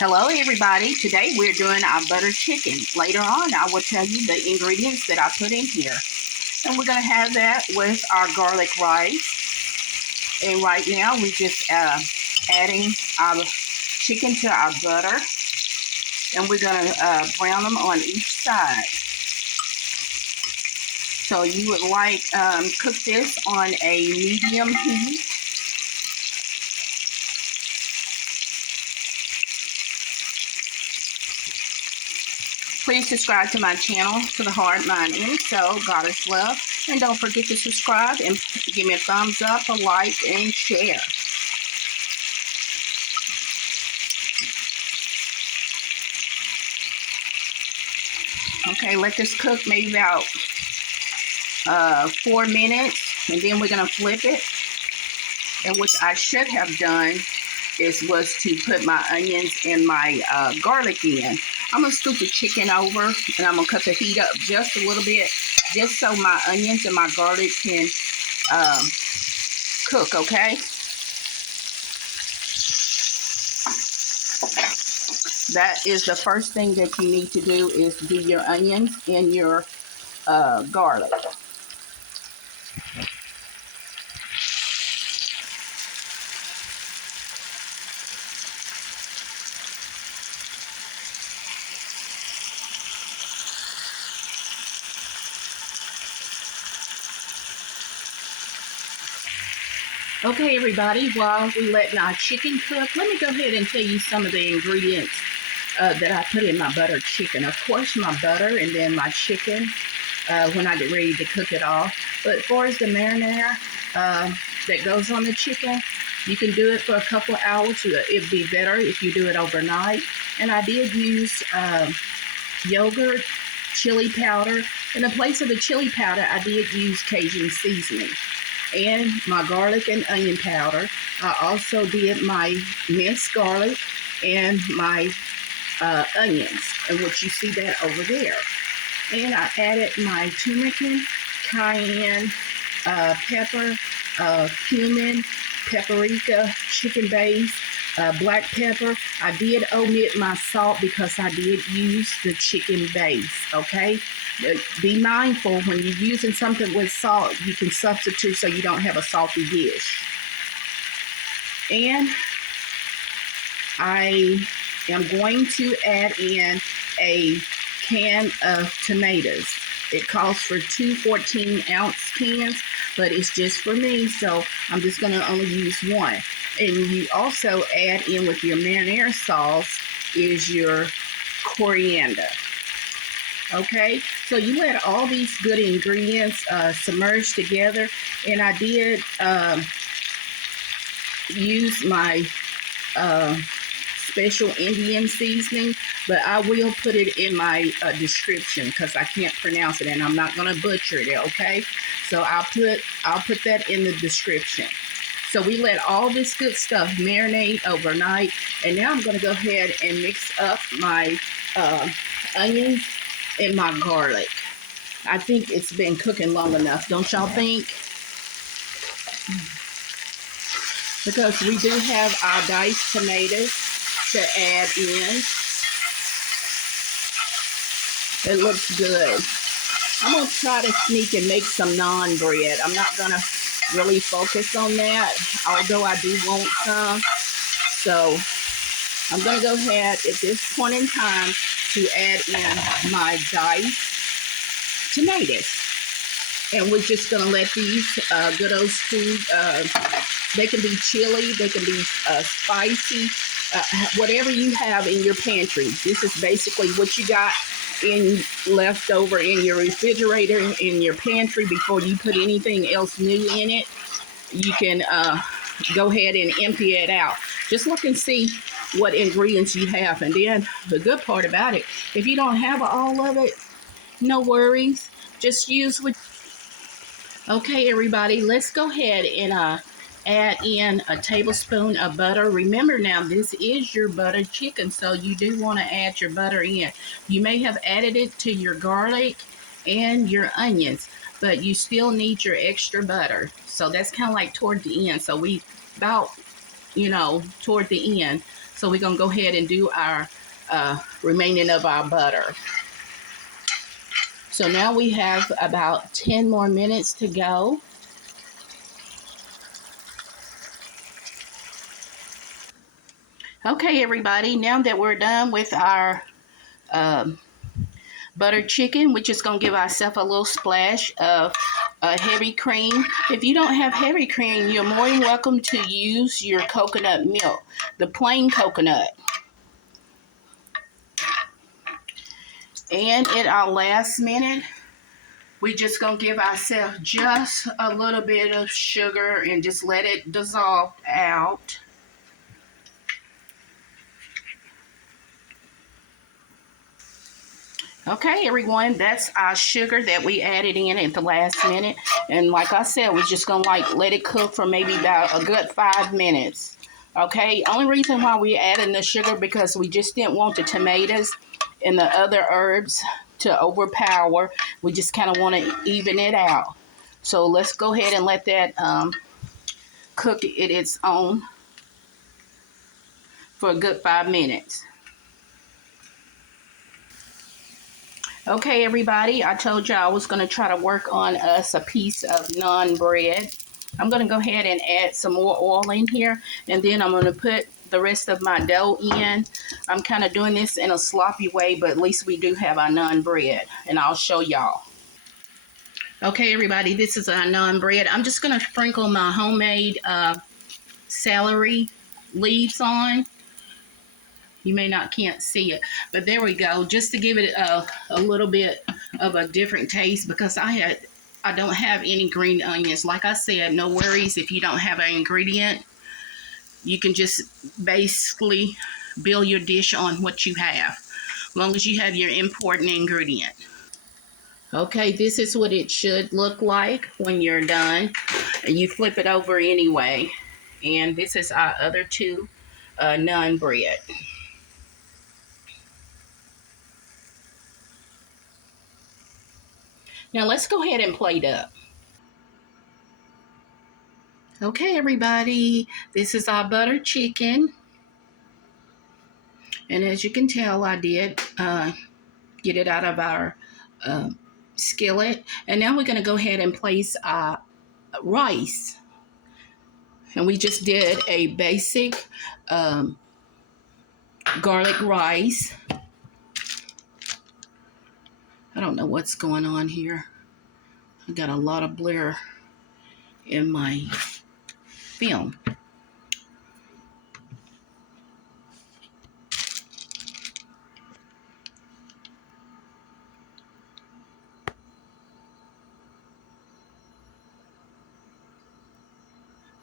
Hello everybody, today we're doing our butter chicken. Later on I will tell you the ingredients that I put in here. And we're going to have that with our garlic rice. And right now we're just adding our chicken to our butter. And we're going to brown them on each side. So you would like cook this on a medium heat. Please subscribe to my channel, To The Heart, Mind, and Soul, Goddess Love. And don't forget to subscribe and give me a thumbs up, a like, and share. Okay, let this cook maybe about 4 minutes. And then we're going to flip it. And what I should have done was to put my onions and my garlic in. I'm going to scoop the chicken over and I'm going to cut the heat up just a little bit, just so my onions and my garlic can cook, okay? That is the first thing that you need to do, is do your onions and your garlic. Okay, everybody, while we letting our chicken cook, let me go ahead and tell you some of the ingredients that I put in my buttered chicken. Of course, my butter and then my chicken when I get ready to cook it all. But as far as the marinara that goes on the chicken, you can do it for a couple of hours. It'd be better if you do it overnight. And I did use yogurt, chili powder. In the place of the chili powder, I did use Cajun seasoning and my garlic and onion powder. I also did my minced garlic and my onions, and what you see that over there. And I added my turmeric, cayenne, pepper, cumin, paprika, chicken base, black pepper. I did omit my salt because I did use the chicken base, okay? Be mindful when you're using something with salt, you can substitute so you don't have a salty dish. And I am going to add in a can of tomatoes. It calls for 2 14-ounce cans, but it's just for me, so I'm just going to only use one. And you also add in with your marinara sauce is your coriander. Okay, so you let all these good ingredients submerge together, and I did use my special Indian seasoning, but I will put it in my description because I can't pronounce it and I'm not going to butcher it, okay? So I'll put that in the description. So we let all this good stuff marinate overnight, and now I'm going to go ahead and mix up my onions and my garlic. I think it's been cooking long enough, don't y'all think? Because we do have our diced tomatoes to add in. It looks good. I'm going to try to sneak and make some naan bread. I'm not going to really focus on that, although I do want some. So I'm going to go ahead at this point in time to add in my diced tomatoes. And we're just going to let these good old food, they can be chili, they can be spicy, whatever you have in your pantry. This is basically what you got left over in your refrigerator, in your pantry, before you put anything else new in it. You can go ahead and empty it out. Just look and see what ingredients you have. And then the good part about it, if you don't have all of it, no worries. Just use what. Okay, everybody, let's go ahead and add in a tablespoon of butter. Remember now, this is your buttered chicken, so you do want to add your butter in. You may have added it to your garlic and your onions, but you still need your extra butter. So that's kind of like toward the end. So we about, toward the end. So we're going to go ahead and do our remaining of our butter. So now we have about 10 more minutes to go. Okay, everybody, now that we're done with our buttered chicken, we're just going to give ourselves a little splash of heavy cream. If you don't have heavy cream, you're more than welcome to use your coconut milk, the plain coconut. And at our last minute, we're just going to give ourselves just a little bit of sugar and just let it dissolve out. Okay, everyone, that's our sugar that we added in at the last minute. And like I said, we're just going to let it cook for maybe about a good 5 minutes. Okay, only reason why we added the sugar because we just didn't want the tomatoes and the other herbs to overpower. We just kind of want to even it out. So let's go ahead and let that cook it its own for a good 5 minutes. Okay, everybody, I told you I was going to try to work on us a piece of naan bread. I'm going to go ahead and add some more oil in here, and then I'm going to put the rest of my dough in. I'm kind of doing this in a sloppy way, but at least we do have our naan bread, and I'll show y'all. Okay, everybody, this is our naan bread. I'm just going to sprinkle my homemade celery leaves on. You can't see it, but there we go. Just to give it a little bit of a different taste because I don't have any green onions. Like I said, no worries if you don't have an ingredient. You can just basically build your dish on what you have, as long as you have your important ingredient. Okay, this is what it should look like when you're done. And you flip it over anyway. And this is our other two naan bread. Now let's go ahead and plate up. Okay, everybody, this is our butter chicken. And as you can tell, I did get it out of our skillet. And now we're going to go ahead and place our rice. And we just did a basic garlic rice. I don't know what's going on here. I got a lot of blur in my film.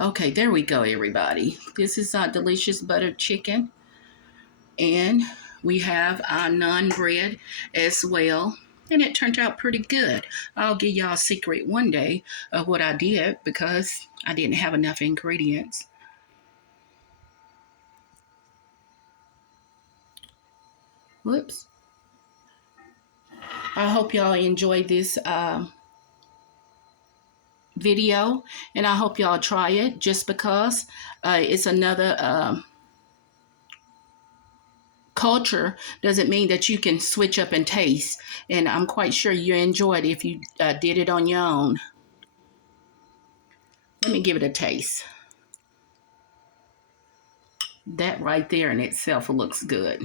Okay, there we go, everybody. This is our delicious buttered chicken. And we have our naan bread as well. And it turned out pretty good. I'll give y'all a secret one day of what I did because I didn't have enough ingredients. Whoops. I hope y'all enjoyed this video, and I hope y'all try it just because it's another culture doesn't mean that you can switch up and taste. And I'm quite sure you enjoyed it if you did it on your own. Let me give it a taste. That right there in itself looks good.